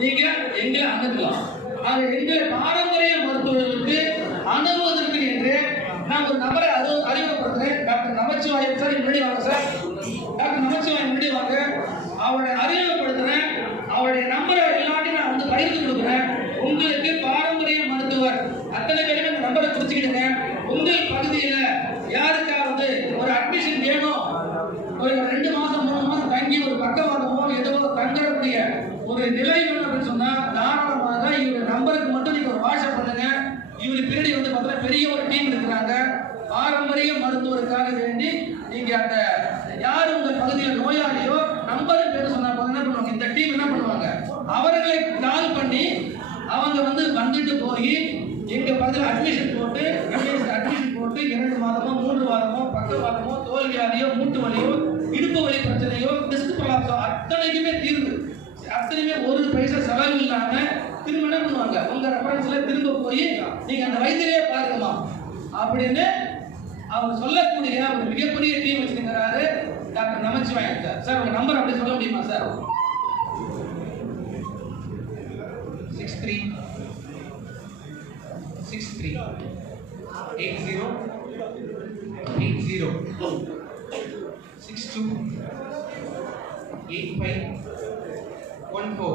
நீங்க எங்களை அணுகலாம். அது எங்களை பாரம்பரிய மருத்துவர்களுக்கு அணுகுவதற்கு என்று நான் ஒரு நபரை அறிமுகப்படுத்துறேன். டாக்டர் நமச்சிவாயம் சார், முன்னாடி வாங்க சார். டாக்டர் நமச்சிவாயம் முன்னாடி வாங்க. அவருடைய அறிமுகப்படுத்துறேன். அவருடைய நம்பரை எல்லாத்தையும் நான் வந்து பகிர்ந்து கொடுக்குறேன். உங்களுக்கு பாரம்பரிய மருத்துவர் அத்தனை பேருமே அந்த நம்பரை குறிச்சுக்கிடுங்க. உங்கள் பகுதியில் யாருக்காவது ஒரு அட்மிஷன் வேணும், ஒரு 2 மாசம் 3 மாசம் தங்கி ஒரு பக்கவாதமோ ஏதோ தங்கக்கூடிய ஒரு நிலை வேணும் அப்படின்னு சொன்னா தாராளமாக இவருடைய நம்பருக்கு மட்டும் நீங்க ஒரு வாட்ஸ்அப் பண்ணுங்க. இவரு பின்னாடி வந்து பார்த்தா பெரிய ஒரு டீம் இருக்கிறாங்க. பாரம்பரிய மருத்துவருக்காக வேண்டி நீங்க அந்த யார் உங்கள் பகுதியில் நோயாளியோ நம்பர் பேர் சொன்னா என்ன பண்ணுவாங்க, இந்த டீம் என்ன பண்ணுவாங்க, அவர்களை கால் பண்ணி அவங்க வந்து வந்துட்டு போய் எங்க பகுதியில் அட்மிஷன் போட்டு 2 மாதமோ 3 மாதமோ பக்கவாதமோ தோல் வியாதியோ மூட்டு வலியோ இடுப்பு வலி பிரச்சனையோ டிஸ்க் ப்ராப்ளமோ அத்தனைக்குமே தீர்வு, அத்தனையுமே ஒரு பைசா செலவு இல்லாம திரும்ப என்ன பண்ணுவாங்க, உங்க ரெஃபரன்ஸ்ல திரும்ப போய் நீங்க அந்த வைத்தியரையே பாருங்கம்மா அப்படின்னு அவர் சொல்லக்கூடிய ஒரு மிகப்பெரிய டீம் வச்சிருக்கிறாரு டாக்டர் நமச்சிவாயம் சார். சார் உங்க நம்பர் அப்படி சொல்ல முடியுமா சார்? 63 80 62 85 14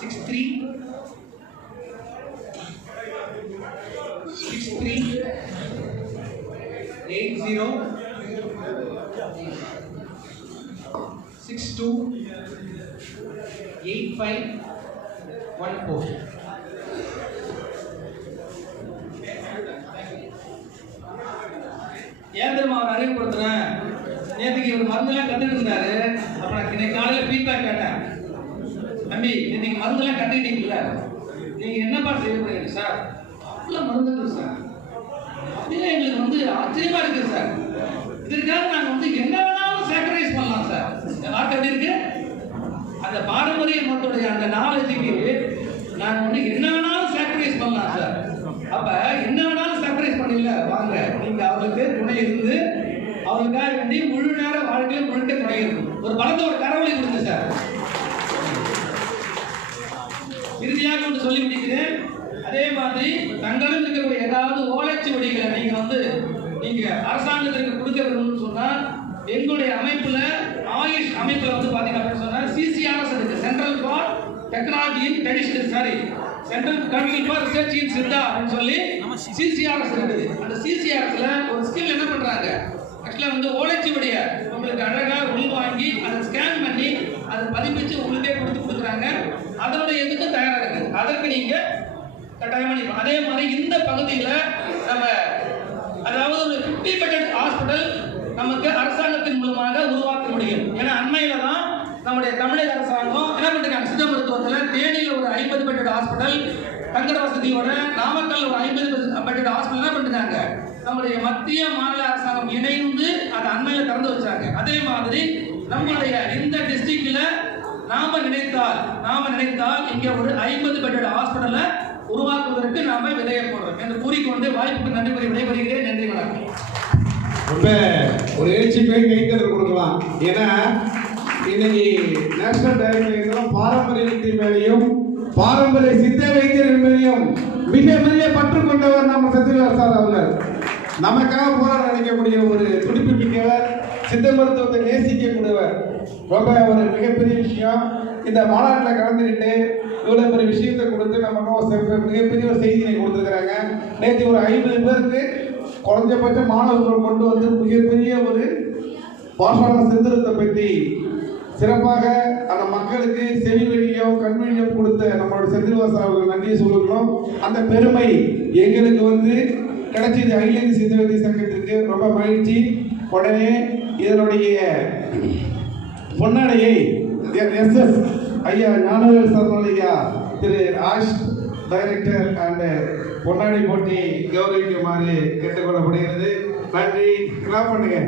63 80 62 85 14. ஏன் தெரியுமா அவர் அறிமுகப்படுத்துறேன்? நேற்றுக்கு இவர் மருந்தெல்லாம் கத்துட்டு இருந்தாரு. அப்ப நான் இன்னைக்கு காலையில ஃபீட்பேக் கேட்டேன். தம்பி இன்னைக்கு மருந்தெல்லாம் கத்துக்கிட்டீங்கல்ல, நீங்க என்னப்பா செய்ய போறீங்க சார்? அவ்வளோ மருந்து சார் அப்படின்னா எங்களுக்கு வந்து ஆச்சரியமா இருக்கு சார். இதற்காக நாங்கள் வந்து என்ன வேணாலும் சாக்ரிஃபைஸ் பண்ணலாம் சார். இந்த வார்த்தை எப்படி இருக்கு? அந்த பாரம்பரிய மருத்துவடைய அந்த நாலேஜுக்கு நாங்கள் வந்து என்ன வேணாலும் சாக்ரிஃபைஸ் பண்ணலாம் சார். அப்ப என்ன வேணாலும் சாக்ரிஃபைஸ் பண்ணல, வாங்க நீங்க அவருக்கு துணை இருந்து அவருக்காக வேண்டி முழு நேர வாழ்க்கையில முழுக்க துணை இருக்கும். ஒரு பலத்தை ஒரு கரவழி கொடுங்க சார். இறுதியாக ஒன்று சொல்லி முடிக்கிறேன். அதே மாதிரி தங்களும் இருக்கக்கூடிய ஏதாவது ஓலைச்சுவடிகளை நீங்க வந்து நீங்க அரசாங்கத்திற்கு கொடுக்க வேணும்னு சொன்னா எங்களுடைய அமைப்புல ஆயுஷ் அமைப்புல வந்து பாத்தீங்க அப்படின்னு சொன்னா சிசிஆர்எஸ் இருக்கு, central for technology in traditional sorry central council for research இன் சித்தா அப்படின்னு சொல்லி சிசிஆர்எஸ் இருக்குது. அந்த சிசிஆர்எஸ்ல ஒரு ஸ்கில் என்ன பண்றாங்க, ஆக்சுவலா வந்து ஓலைச்சுவடிய உங்களுக்கு அழகா உள்வாங்கி அதை ஸ்கேன் பண்ணி அதை பதிப்பிச்சு உங்களுக்கே கொடுக்குறாங்க. அதனுடைய எதுக்கு தயாரா இருக்கு, அதற்கு நீங்க கட்டாயமா. அதே மாதிரி இந்த பகுதியில் நம்ம அதாவது ஒரு 50 பெட்டட் ஹாஸ்பிட்டல் நமக்கு அரசாங்கத்தின் மூலமாக உருவாக்க முடியும். ஏன்னா அண்மையில தான் நம்முடைய தமிழக அரசாங்கம் என்ன பண்றாங்க, சித்த மருத்துவத்தில் தேனியில் ஒரு 50 பெட்டட் ஹாஸ்பிட்டல் தங்குற வசதியோட, நாமக்கல் ஒரு 50 பெட்டட் ஹாஸ்பிட்டல் என்ன பண்றாங்க, நம்முடைய மத்திய மாநில அரசாங்கம் இணைந்து அதை அண்மையில திறந்து வச்சாங்க. அதே மாதிரி நம்முடைய இந்த டிஸ்ட்ரிக்ட்ல நாம நினைத்தால் இங்க ஒரு 50 பெட்டட் ஹாஸ்பிட்டலை உருவாக்குவதற்கு நாம விதைய போடுறோம் என்று கூறிக்கொண்டு வாய்ப்புக்கு நன்றி கூறி விடைபெறுகிறேன். நன்றி, வணக்கம். ரொம்ப ஒரு எழுச்சி போய் கைத்தறல் கொடுக்கலாம். ஏன்னா இன்னைக்கு நேஷனல் டைரக்டர் பாரம்பரியத்தின் மேலேயும் பாரம்பரிய சித்த வைத்தியர்கள் மேலேயும் மிகப்பெரிய பற்று கொண்டவர் நம்ம சத்யநாராயண சார் அவர்கள். நமக்காக போராட நினைக்கக்கூடிய ஒரு துடிப்பு மிக்கவர், சித்த மருத்துவத்தை நேசிக்கக்கூடியவர். ரொம்ப ஒரு மிகப்பெரிய விஷயம். இந்த மாநாட்டில் கலந்துக்கிட்டு இவ்வளோ பெரிய விஷயத்தை கொடுத்து நம்ம மிகப்பெரிய ஒரு செய்தியை கொடுத்துருக்குறாங்க. நேற்று ஒரு 50 பேருக்கு குறைஞ்சபட்ச மாணவர்கள் கொண்டு வந்து மிகப்பெரிய ஒரு பாஷாண சித்திரத்தை பற்றி சிறப்பாக அந்த மக்களுக்கு செவி வழியும் கண் வழியும் கொடுத்த நம்மளோட செந்தில்வாசன் அவர்கள் நன்றியை சொல்லிக்கிறோம். அந்த பெருமை எங்களுக்கு வந்து கிடைச்சது அகில இந்திய சித்த வைத்திய சங்கத்திற்கு ரொம்ப மகிழ்ச்சி. உடனே இதனுடைய பொன்னாடையை SS ஐயா ஞானவேல் சரணலையா திரு ஆஷ் டைரக்டர் அண்ட் பொன்னாடை போட்டி கௌரவிக்குமாறு கேட்டுக்கொள்ளப்படுகிறது. நன்றி. கிளாப் பண்ணுங்க.